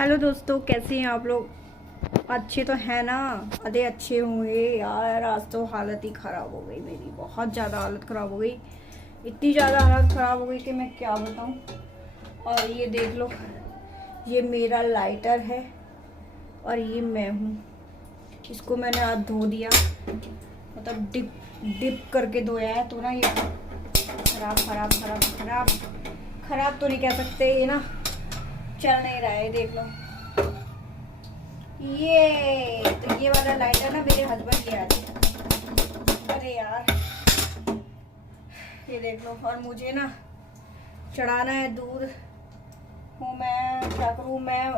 Hello दोस्तों, कैसे हैं आप लोग? अच्छे तो हैं ना? अरे अच्छे होंगे यार। आज तो हालत ही ख़राब हो गई मेरी, बहुत ज़्यादा हालत ख़राब हो गई। इतनी ज़्यादा हालत ख़राब हो गई कि मैं क्या बताऊं। और ये देख लो, ये मेरा लाइटर है और ये मैं हूँ। इसको मैंने आज धो दिया, मतलब डिप डिप करके धोया है। तो ना ये खराब खराब खराब खराब खराब तो नहीं कह सकते, ये ना चल नहीं रहा है। देख लो, ये वाला लाइटर ना मेरे हस्बैंड के आज। अरे यार, ये देख लो। और मुझे ना चढ़ाना है दूध। हूँ मैं क्या करूँ, मैं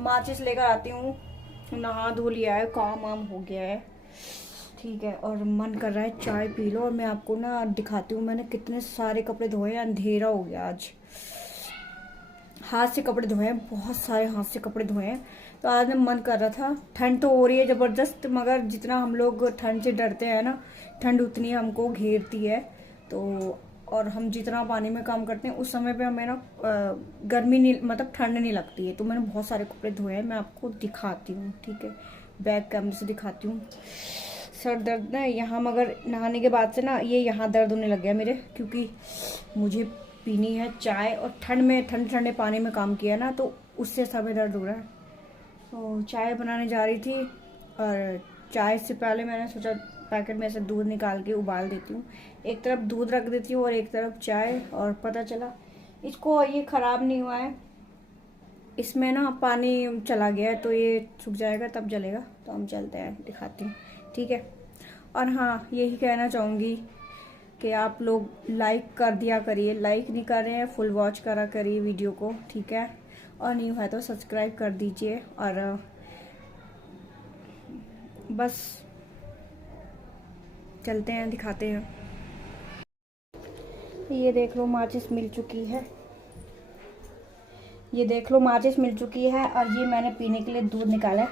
माचिस लेकर आती हूँ। नहा धो लिया है, काम वाम हो गया है, ठीक है। और मन कर रहा है चाय पी लो। और मैं आपको ना दिखाती हूँ मैंने कितने सारे कपड़े धोए हैं। अंधेरा हो गया आज, हाथ से कपड़े धोए हैं, बहुत सारे हाथ से कपड़े धोए हैं। तो आज में मन कर रहा था, ठंड तो हो रही है ज़बरदस्त, मगर जितना हम लोग ठंड से डरते हैं ना, ठंड उतनी हमको घेरती है। तो और हम जितना पानी में काम करते हैं उस समय पे हमें ना गर्मी नहीं, मतलब ठंड नहीं लगती है। तो मैंने बहुत सारे कपड़े धोए हैं, मैं आपको दिखाती हूँ, ठीक है। बैक कैमरे से दिखाती हूँ। सर दर्द ना यहाँ, मगर नहाने के बाद से ना ये यहाँ दर्द होने लग गया मेरे, क्योंकि मुझे पीनी है चाय। और ठंड में ठंडे ठंडे पानी में काम किया ना, तो उससे सर में दर्द हो रहा है। तो चाय बनाने जा रही थी, और चाय से पहले मैंने सोचा पैकेट में से दूध निकाल के उबाल देती हूँ। एक तरफ दूध रख देती हूँ और एक तरफ चाय। और पता चला इसको ये ख़राब नहीं हुआ है, इसमें ना पानी चला गया है, तो ये सूख जाएगा तब जलेगा। तो हम चलते हैं, दिखाती हूँ, ठीक है। और हाँ, यही कहना चाहूँगी कि आप लोग लाइक कर दिया करिए। लाइक नहीं कर रहे हैं, फुल वॉच करा करिए वीडियो को, ठीक है। और नहीं हुआ तो सब्सक्राइब कर दीजिए। और बस चलते हैं, दिखाते हैं। ये देख लो माचिस मिल चुकी है, ये देख लो माचिस मिल चुकी है। और ये मैंने पीने के लिए दूध निकाला है।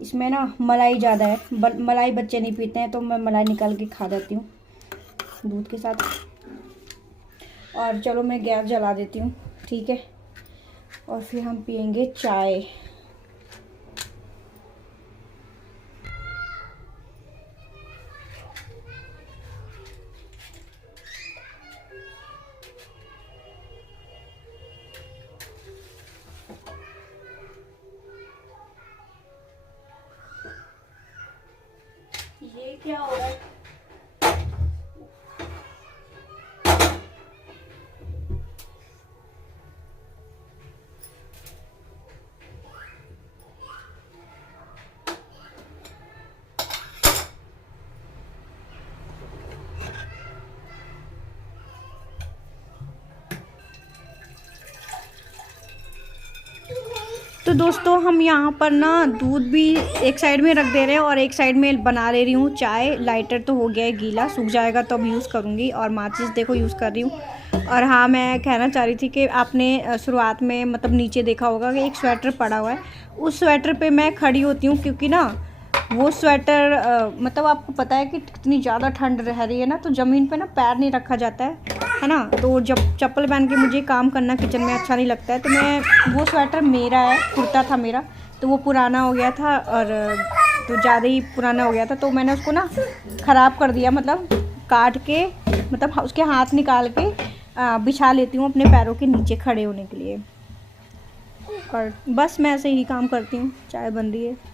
इसमें ना मलाई ज़्यादा है, मलाई बच्चे नहीं पीते हैं, तो मैं मलाई निकाल के खा जाती हूँ दूध के साथ। और चलो मैं गैस जला देती हूँ, ठीक है। और फिर हम पियेंगे चाय। ये क्या हो रहा है? तो दोस्तों, हम यहाँ पर ना दूध भी एक साइड में रख दे रहे हैं और एक साइड में बना ले रही हूँ चाय। लाइटर तो हो गया है गीला, सूख जाएगा तो अब यूज़ करूँगी। और माचिस देखो यूज़ कर रही हूँ। और हाँ, मैं कहना चाह रही थी कि आपने शुरुआत में मतलब नीचे देखा होगा कि एक स्वेटर पड़ा हुआ है। उस स्वेटर पे मैं खड़ी होती हूँ, क्योंकि ना वो स्वेटर मतलब आपको पता है कि कितनी ज़्यादा ठंड रह रही है ना, तो ज़मीन पे ना पैर नहीं रखा जाता है ना। तो जब चप्पल पहन के मुझे काम करना किचन में अच्छा नहीं लगता है। तो मैं, वो स्वेटर मेरा है, कुर्ता था मेरा, तो वो पुराना हो गया था, और तो ज़्यादा ही पुराना हो गया था। तो मैंने उसको ना ख़राब कर दिया, मतलब काट के, मतलब उसके हाथ निकाल के बिछा लेती हूँ अपने पैरों के नीचे खड़े होने के लिए। और बस मैं ऐसे ही काम करती हूँ। चाय बन रही है।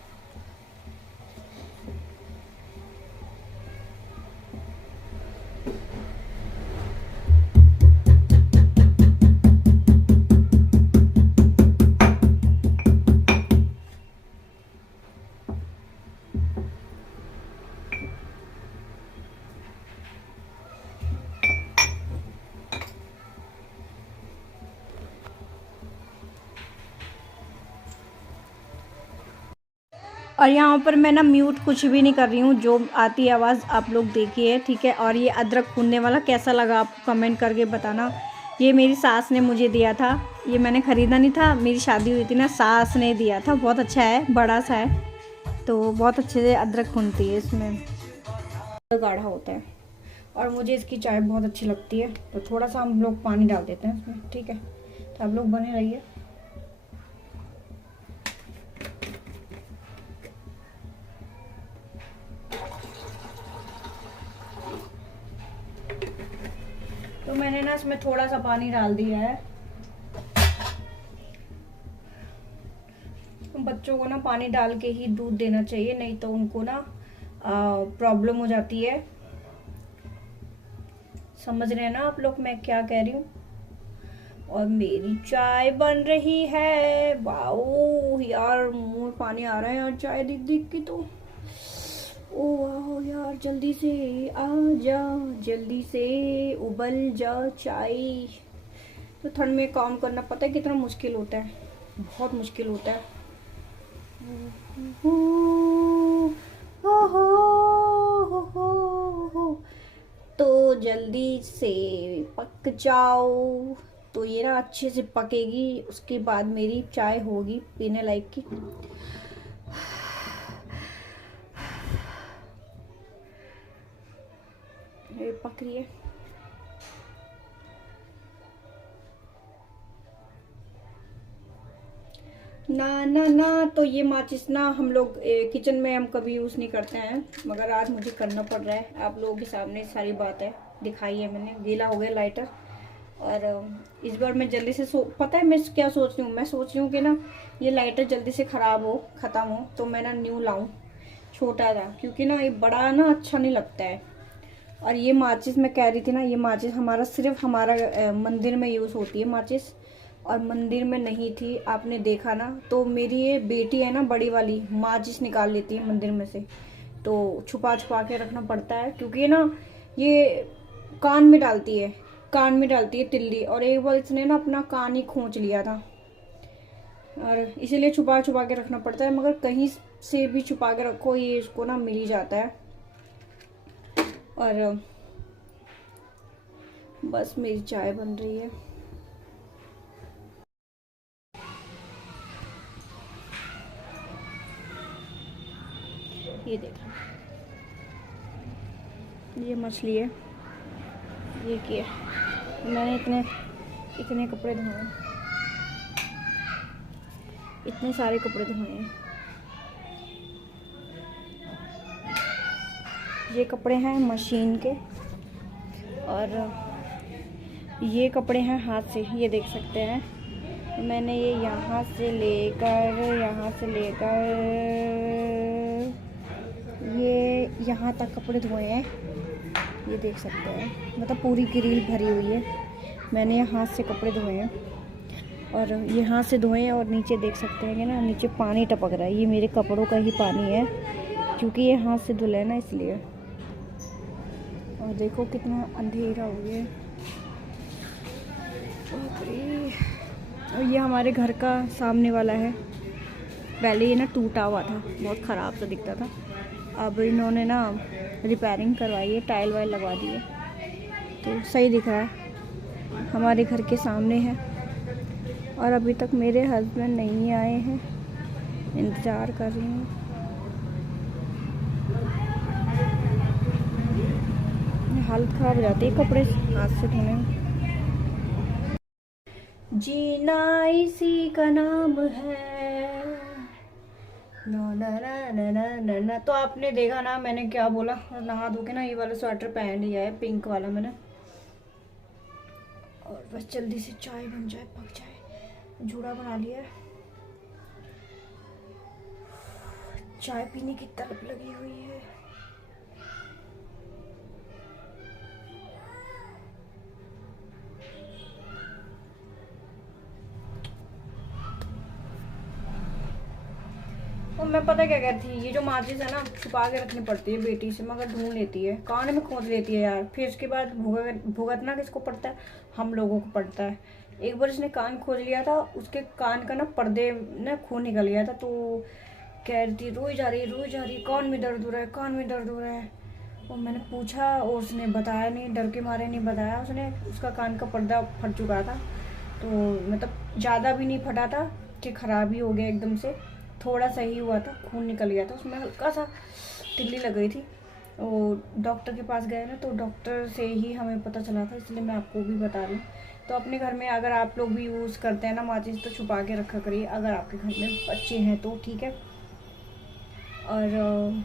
और यहाँ पर मैं ना म्यूट कुछ भी नहीं कर रही हूँ, जो आती है आवाज़ आप लोग देखिए, ठीक है। और ये अदरक भूनने वाला कैसा लगा आप कमेंट करके बताना। ये मेरी सास ने मुझे दिया था, ये मैंने ख़रीदा नहीं था, मेरी शादी हुई थी ना, सास ने दिया था। बहुत अच्छा है, बड़ा सा है, तो बहुत अच्छे से अदरक भूनती है इसमें, तो गाढ़ा होता है। और मुझे इसकी चाय बहुत अच्छी लगती है। तो थोड़ा सा हम लोग पानी डाल देते हैं इसमें, ठीक है। तो आप लोग बने रहिए। मैंने ना इसमें थोड़ा सा पानी डाल दिया है। बच्चों को ना पानी डाल के ही दूध देना चाहिए, नहीं तो उनको ना प्रॉब्लम हो जाती है। समझ रहे हैं ना आप लोग मैं क्या कह रही हूँ। और मेरी चाय बन रही है। वाओ यार, मुंह में पानी आ रहा है यार चाय दिख दिख की तो। ओ वाह यार, जल्दी से आ जा, जल्दी से उबल जा चाय। तो ठंड में काम करना पता है कितना मुश्किल होता है, बहुत मुश्किल होता है। तो जल्दी से पक जाओ। तो ये ना अच्छे से पकेगी, उसके बाद मेरी चाय होगी पीने लायक की। ये पक रही है। ना ना ना, तो ये माचिस ना हम लोग किचन में हम कभी यूज़ नहीं करते हैं, मगर आज मुझे करना पड़ रहा है। आप लोगों के सामने सारी बात है दिखाई है मैंने। गीला हो गया लाइटर। और इस बार मैं जल्दी से पता है मैं क्या सोच रही हूँ, मैं सोच रही हूँ कि ना ये लाइटर जल्दी से ख़त्म हो तो मैं ना न्यू लाऊं, छोटा था, क्योंकि ना ये बड़ा ना अच्छा नहीं लगता है। और ये माचिस मैं कह रही थी ना, ये माचिस हमारा सिर्फ हमारा मंदिर में यूज़ होती है माचिस, और मंदिर में नहीं थी, आपने देखा ना। तो मेरी ये बेटी है ना बड़ी वाली, माचिस निकाल लेती है मंदिर में से, तो छुपा छुपा के रखना पड़ता है, क्योंकि ना ये कान में डालती है, कान में डालती है तिल्ली। और एक बार इसने ना अपना कान ही खींच लिया था, और इसीलिए छुपा छुपा के रखना पड़ता है। मगर कहीं से भी छुपा के रखो ये इसको ना मिल ही जाता है। और बस मेरी चाय बन रही है। ये देखो, ये मछली है, ये क्या, मैंने इतने कपड़े धोए, इतने सारे कपड़े धोए हैं। ये कपड़े हैं मशीन के, और ये कपड़े हैं हाथ से। ये देख सकते हैं मैंने ये यहाँ से लेकर ये यहाँ तक कपड़े धोए हैं। ये देख सकते हैं, मतलब पूरी ग्रिल भरी हुई है। मैंने ये हाथ से कपड़े धोए हैं, और ये हाथ से धोए हैं। और नीचे देख सकते हैं कि ना नीचे पानी टपक रहा है, ये मेरे कपड़ों का ही पानी है, क्योंकि ये हाथ से धुले ना इसलिए। और देखो कितना अंधेरा हो गया है। और ये हमारे घर का सामने वाला है, पहले ये ना टूटा हुआ था, बहुत ख़राब सा दिखता था। अब इन्होंने ना रिपेयरिंग करवाई है, टाइल वाइल लगवा दी है, तो सही दिख रहा है। हमारे घर के सामने है, और अभी तक मेरे हस्बैंड नहीं आए हैं, इंतज़ार कर रही हूँ। हालत ख़राब हो जाती है कपड़े हाथ से धोने में। जीना इसी का नाम है, ना ना ना ना ना ना ना। तो आपने देखा ना मैंने क्या बोला, और नहा धो के ना ये वाला स्वेटर पहन लिया है, पिंक वाला मैंने। और बस जल्दी से चाय बन जाए, पक जाए। जूड़ा बना लिया है, चाय पीने की तलब लगी हुई है। और मैं पता क्या कहती थी, ये जो माचिस है ना छुपा के रखनी पड़ती है बेटी से, मगर ढूंढ लेती है, कान में खोज लेती है यार। फिर उसके बाद भुगतना किसको पड़ता है, हम लोगों को पड़ता है। एक बार इसने कान खोज लिया था, उसके कान का ना पर्दे ना खून निकल गया था, तो कह रही थी रोई जा रही, कान में दर्द हो रहा है, कान में दर्द हो रहा है। और मैंने पूछा, और उसने बताया नहीं, डर के मारे नहीं बताया उसने। उसका कान का पर्दा फट चुका था, तो मतलब ज़्यादा भी नहीं फटा था कि ख़राब ही हो गया एकदम से, थोड़ा सा ही हुआ था, खून निकल गया था, उसमें हल्का सा तिल्ली लग गई थी। और डॉक्टर के पास गए ना, तो डॉक्टर से ही हमें पता चला था, इसलिए मैं आपको भी बता रही हूँ। तो अपने घर में अगर आप लोग भी यूज़ करते हैं ना माचिस, तो छुपा के रखा करिए, अगर आपके घर में बच्चे हैं तो, ठीक है। और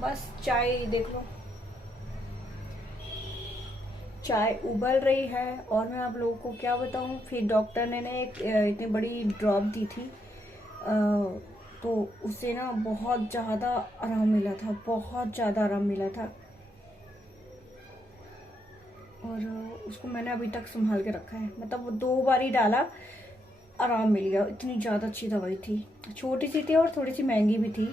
बस चाय देख लो, चाय उबल रही है और मैं आप लोगों को क्या बताऊं, फिर डॉक्टर ने एक इतनी बड़ी ड्रॉप दी थी, तो उससे ना बहुत ज़्यादा आराम मिला था, बहुत ज़्यादा आराम मिला था। और उसको मैंने अभी तक संभाल के रखा है, मतलब वो 2 बार ही डाला, आराम मिल गया। इतनी ज़्यादा अच्छी दवाई थी, छोटी सी थी और थोड़ी सी महंगी भी थी।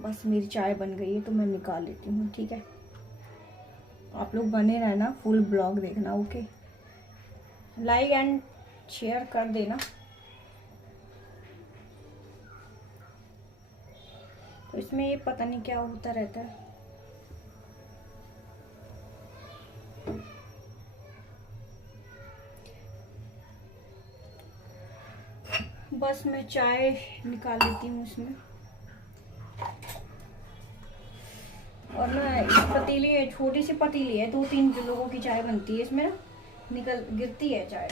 बस मेरी चाय बन गई है तो मैं निकाल लेती हूँ, ठीक है। आप लोग बने रहना, फुल ब्लॉग देखना, ओके। लाइक एंड शेयर कर देना। तो इसमें ये पता नहीं क्या होता रहता है। बस मैं चाय निकाल लेती हूँ इसमें। और ना इस पतीली है, छोटी सी पतीली है, 2-3 लोगों की चाय बनती है इसमें ना, निकल गिरती है चाय।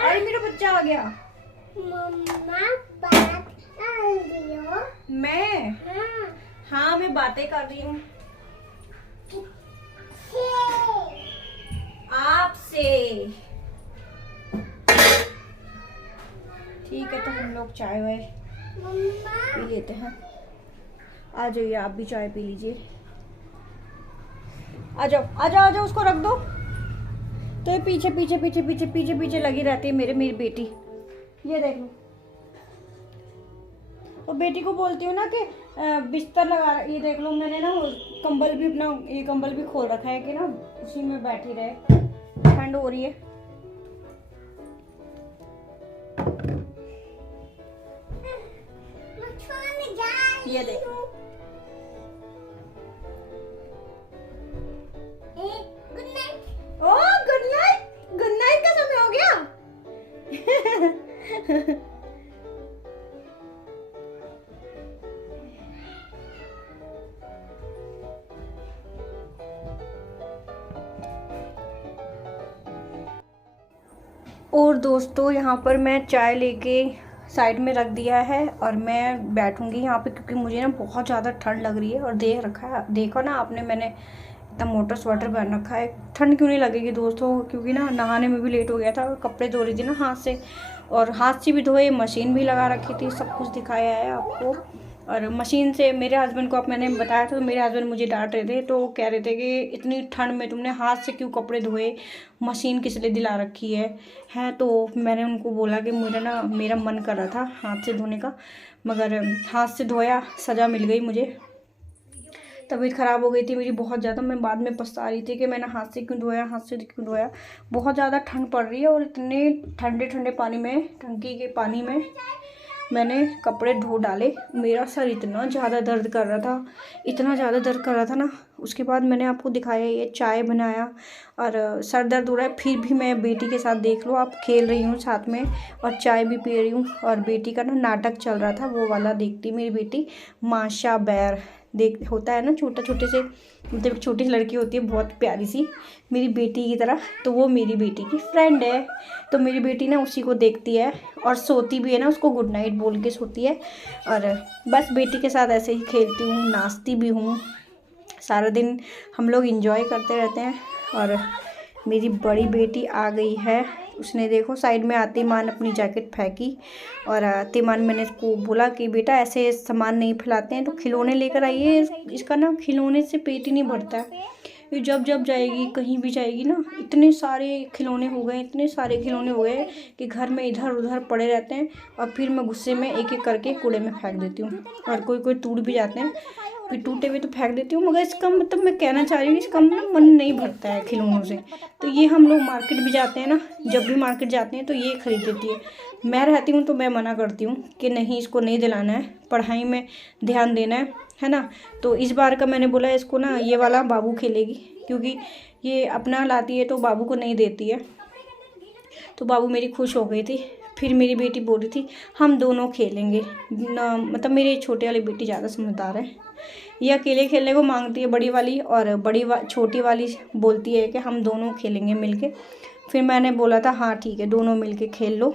अरे मेरा बच्चा आ गया। मम्मा बात कर रही हो? मैं? हाँ मैं बातें कर रही हूँ आपसे। ठीक है, तो हम लोग चाय वाय पी लेते हैं। आ जाइए, आप भी चाय पी लीजिए। आ जाओ आ जाओ आ जाओ, उसको रख दो। तो ये पीछे पीछे पीछे पीछे पीछे पीछे लगी रहती है मेरी बेटी। ये देख लो, और बेटी को बोलती हूँ ना कि बिस्तर लगा, ये देख लो मैंने ना कंबल भी अपना, ये कंबल भी खोल रखा है कि ना उसी में बैठी रहे, ठंड हो रही है। ये देखो, गुड नाइट। ओ गुड नाइट, गुड नाइट का समय हो गया। और दोस्तों यहाँ पर मैं चाय लेके साइड में रख दिया है और मैं बैठूंगी यहाँ पे, क्योंकि मुझे ना बहुत ज़्यादा ठंड लग रही है। और देख रखा है, देखो ना आपने, मैंने इतना मोटा स्वेटर पहन रखा है। ठंड क्यों नहीं लगेगी दोस्तों, क्योंकि ना नहाने में भी लेट हो गया था और कपड़े धो रही थी ना हाथ से, और हाथ से भी धोए, मशीन भी लगा रखी थी, सब कुछ दिखाया है आपको। और मशीन से मेरे हस्बैंड को, अब मैंने बताया था तो मेरे हस्बैंड मुझे डांट रहे थे, तो कह रहे थे कि इतनी ठंड में तुमने हाथ से क्यों कपड़े धोए, मशीन किस लिए दिला रखी है। तो मैंने उनको बोला कि मुझे ना, मेरा मन कर रहा था हाथ से धोने का, मगर हाथ से धोया, सज़ा मिल गई मुझे। तबीयत ख़राब हो गई थी मेरी बहुत ज़्यादा, मैं बाद में पछता रही थी कि मैंने हाथ से क्यों धोया, हाथ से क्यों धोया। बहुत ज़्यादा ठंड पड़ रही है और इतने ठंडे ठंडे पानी में, टंकी के पानी में मैंने कपड़े धो डाले। मेरा सर इतना ज़्यादा दर्द कर रहा था, इतना ज़्यादा दर्द कर रहा था ना। उसके बाद मैंने आपको दिखाया, ये चाय बनाया और सर दर्द हो रहा है, फिर भी मैं बेटी के साथ, देख लो आप, खेल रही हूँ साथ में और चाय भी पी रही हूँ। और बेटी का ना नाटक चल रहा था, वो वाला देखती मेरी बेटी, माशा बैर देख होता है ना, छोटे से, मतलब छोटी सी लड़की होती है बहुत प्यारी सी, मेरी बेटी की तरह। तो वो मेरी बेटी की फ्रेंड है, तो मेरी बेटी ना उसी को देखती है और सोती भी है ना, उसको गुड नाइट बोल के सोती है। और बस बेटी के साथ ऐसे ही खेलती हूँ, नाचती भी हूँ, सारा दिन हम लोग इंजॉय करते रहते हैं। और मेरी बड़ी बेटी आ गई है, उसने देखो साइड में आते मान अपनी जैकेट फेंकी, और आते मान मैंने इसको बोला कि बेटा ऐसे सामान नहीं फैलाते हैं, तो खिलौने लेकर आइए। इसका ना खिलौने से पेट ही नहीं भरता है, ये जब जाएगी, कहीं भी जाएगी ना, इतने सारे खिलौने हो गए, इतने सारे खिलौने हो गए कि घर में इधर उधर पड़े रहते हैं। और फिर मैं गुस्से में एक एक करके कूड़े में फेंक देती हूँ, और कोई टूट भी जाते हैं, फिर टूटे हुए तो फेंक देती हूँ। मगर इसका मतलब मैं कहना चाह रही हूँ, इसका ना मन नहीं भरता है खिलौनों से। तो ये हम लोग मार्केट भी जाते हैं ना, जब भी मार्केट जाते हैं तो ये खरीद देती है। मैं रहती हूँ तो मैं मना करती हूँ कि नहीं, इसको नहीं दिलाना है, पढ़ाई में ध्यान देना है ना। तो इस बार का मैंने बोला इसको ना, ये वाला बाबू खेलेगी, क्योंकि ये अपना लाती है तो बाबू को नहीं देती है। तो बाबू मेरी खुश हो गई थी। फिर मेरी बेटी बोल रही थी हम दोनों खेलेंगे ना, मतलब मेरी छोटे वाली बेटी ज़्यादा समझदार है, ये अकेले खेलने को मांगती है बड़ी वाली, और छोटी वाली बोलती है कि हम दोनों खेलेंगे मिलके। फिर मैंने बोला था हाँ ठीक है, दोनों मिलके खेल लो।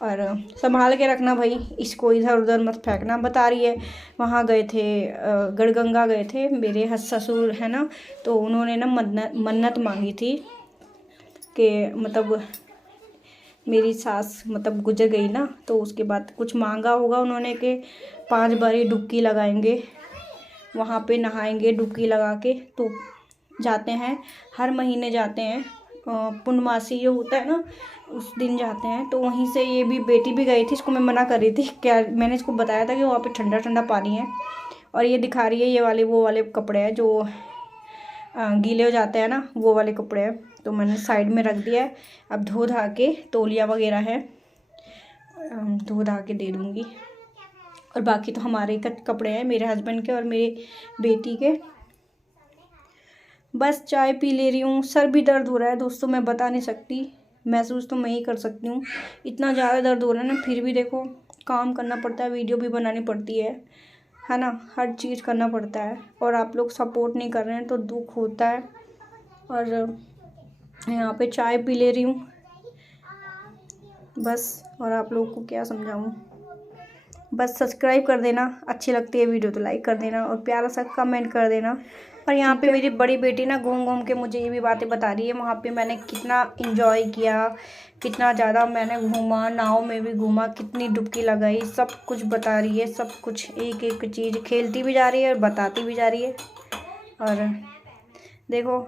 और संभाल के रखना भाई, इसको इधर उधर मत फेंकना। बता रही है वहाँ गए थे, गढ़गंगा गए थे, मेरे ससुर है ना, तो उन्होंने ना मन्नत मांगी थी कि मतलब मेरी सास मतलब गुजर गई ना, तो उसके बाद कुछ मांगा होगा उन्होंने कि 5 बारी डुबकी लगाएंगे, वहाँ पे नहाएंगे डुबकी लगा के। तो जाते हैं, हर महीने जाते हैं, पूर्णमासी जो होता है ना उस दिन जाते हैं। तो वहीं से ये भी बेटी भी गई थी, इसको मैं मना कर रही थी, क्या मैंने इसको बताया था कि वहाँ पे ठंडा ठंडा पानी है। और ये दिखा रही है ये वाले वो वाले कपड़े हैं जो गीले हो जाते हैं ना, वो वाले कपड़े हैं। तो मैंने साइड में रख दिया है, अब धो धा के, तौलिया वगैरह है धो धा के दे दूँगी। और बाकी तो हमारे कपड़े हैं, मेरे हस्बैंड के और मेरे बेटी के। बस चाय पी ले रही हूँ। सर भी दर्द हो रहा है दोस्तों, मैं बता नहीं सकती, महसूस तो मैं ही कर सकती हूँ। इतना ज़्यादा दर्द हो रहा है ना, फिर भी देखो काम करना पड़ता है, वीडियो भी बनानी पड़ती है ना, हर चीज़ करना पड़ता है। और आप लोग सपोर्ट नहीं कर रहे हैं तो दुख होता है। और यहाँ पे चाय पी ले रही हूँ बस। और आप लोगों को क्या समझाऊँ, बस सब्सक्राइब कर देना, अच्छी लगती है वीडियो तो लाइक कर देना और प्यारा सा कमेंट कर देना। और यहाँ पे मेरी बड़ी बेटी ना घूम घूम के मुझे ये भी बातें बता रही है, वहाँ पे मैंने कितना इंजॉय किया, कितना ज़्यादा मैंने घूमा, नाव में भी घूमा, कितनी डुबकी लगाई, सब कुछ बता रही है, सब कुछ एक एक चीज़ खेलती भी जा रही है और बताती भी जा रही है। और देखो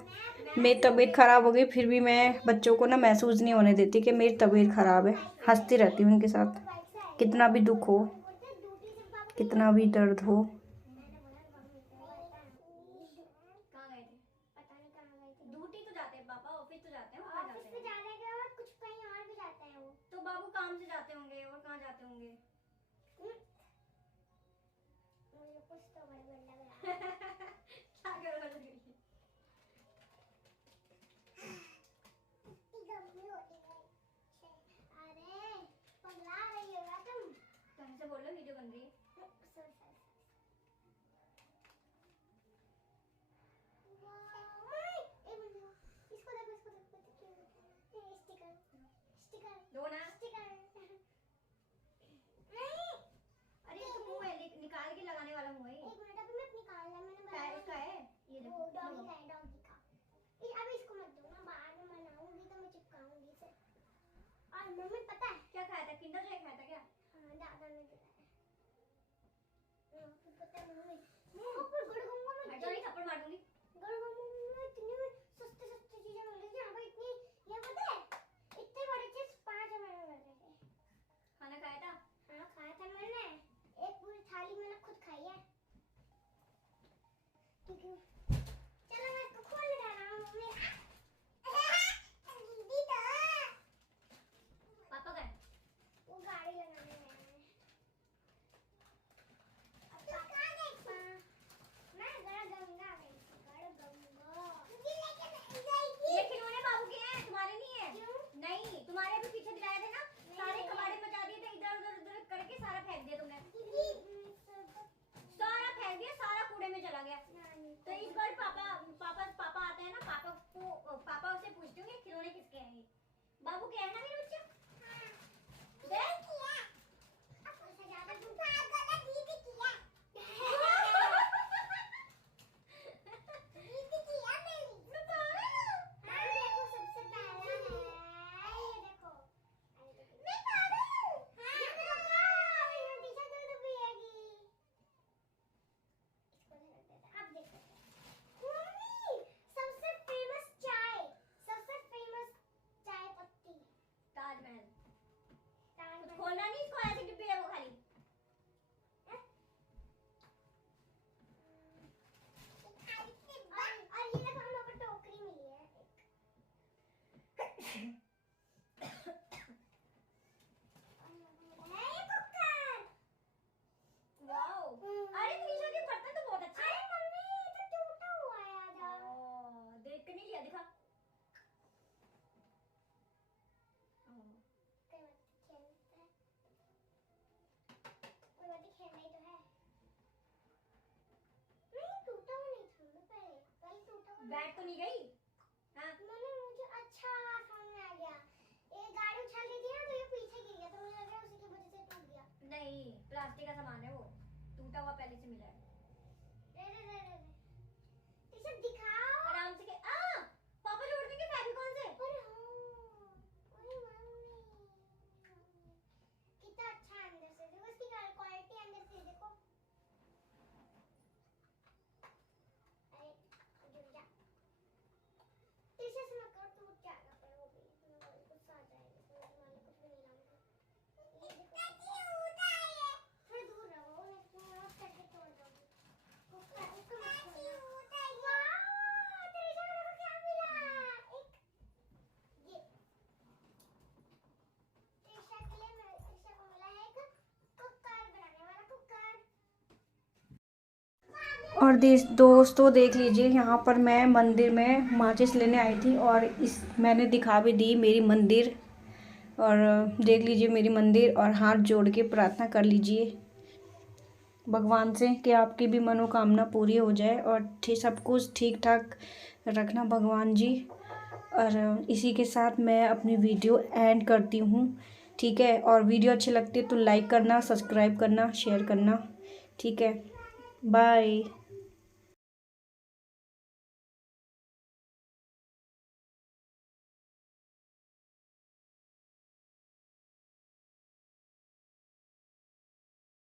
मेरी तबीयत ख़राब हो गई, फिर भी मैं बच्चों को ना महसूस नहीं होने देती कि मेरी तबीयत ख़राब है, हंसती रहती हूँ उनके साथ, कितना भी दुख हो, कितना भी दर्द हो। ड्यूटी तो जाते हैं पापा, ऑफिस तो जाते हैं, ऑफिस पे जाने के बाद कुछ कहीं और भी जाते हैं वो, तो बाबू काम से जाते होंगे, और कहाँ जाते होंगे? मुझे कुछ तो गड़बड़ लग रहा है। क्या गड़बड़ लग रही है? अरे पगला रही हो तुम, ढंग से बोलो, वीडियो बन रही है। दो ना स्टिकर। अरे तो मुंह है, निकाल के लगाने वाला मुंह है। एक मिनट अभी मत निकालना, मैंने बताया इसका है ये, देखो डॉगी का है, डॉगी का। अभी इसको मत दो ना, बाद में मनाऊंगी तो मैं चिपकाऊंगी इसे। और मम्मी पता है क्या खाया था? किंडर जॉय खाया था क्या? हाँ दादा ने दिलाया। पता है मम्मी ऊपर गड़गंगा में नहीं, थप्पड़ मार दूंगी। गड़गंगा में इतनी सस्ते सस्ते चीजें मिल रही थी, यहाँ पर इतनी, ये पता है इतने बड़े चिप्स 5 रुपए में मिल रहे थे। खाना खाया था? हाँ खाया था मैंने, एक पूरी थाली मैंने खुद खाई है। क्योंकि चलो मैं इसको खोल ले रहा हूँ मम्मी। दीदी तो पापा गए, वो गाड़ी लगाने गए हैं। अब कहाँ गए? मैं गड़गंगा गई थी, गड़गंगा। ये खिलौने बाबू के हैं, तुम्हारे नहीं है। क्यों? नहीं, तुम्हारे अभी पीछे दिलाए थे ना, सारे कबाड़े मचा दिए थे, इधर उधर उधर करके सारा फेंक दिया तुमने। सारा फेंक दिया, सारा कूड़े में चला गया। तो इस बार पापा आते हैं ना, पापा से पूछती हूँ ये खिलौने किसके हैं? ये बाबू के हैं ना मेरे बच्चे? खोलना नहीं इसको, ऐसे डिब्बे है वो खाली। और ये देखो हमें ऊपर टोकरी मिली है वाओ, अरे त्रिशा के बर्तन तो बहुत अच्छे हैं। अरे मम्मी ये तो टूटा हुआ है, आजा देख के नहीं लिया, दिखा। बैठ तो नहीं गई? हाँ मम्मी मुझे अच्छा समझ में आ गया, ये गाड़ी उछल रही थी ना तो ये पीछे गिर गया, तो मुझे टूटा हुआ पहले से मिला है। दिखाओ आराम से। पापा जोड़ देंगे फेविकॉल से। कितना अच्छा है अंदर से, देखो इसकी क्वालिटी अंदर से देखो। अरे जुड़ जा, टीशर्ट में कर टूट जाएगा, पर वो भी गुस्सा आ जाएगा, तो मैंने कुछ भी नहीं लाऊंगा। ये कितना क्यूट है ये, थोड़ा दूर रहो, मैं ऑफ करके तोड़ दूंगी। उसका क्यूट है ये। वाह त्रिशा को क्या मिला, एक ये त्रिशा के लिए त्रिशा को मिला है एक कुकर बनाने वाला कुकर। और दोस्तों देख लीजिए, यहाँ पर मैं मंदिर में माचिस लेने आई थी और मैंने दिखा भी दी मेरी मंदिर। और देख लीजिए मेरी मंदिर, और हाथ जोड़ के प्रार्थना कर लीजिए भगवान से कि आपकी भी मनोकामना पूरी हो जाए और सब कुछ ठीक ठाक रखना भगवान जी। और इसी के साथ मैं अपनी वीडियो एंड करती हूँ, ठीक है। और वीडियो अच्छी लगती है तो लाइक करना, सब्सक्राइब करना, शेयर करना, ठीक है। बाय।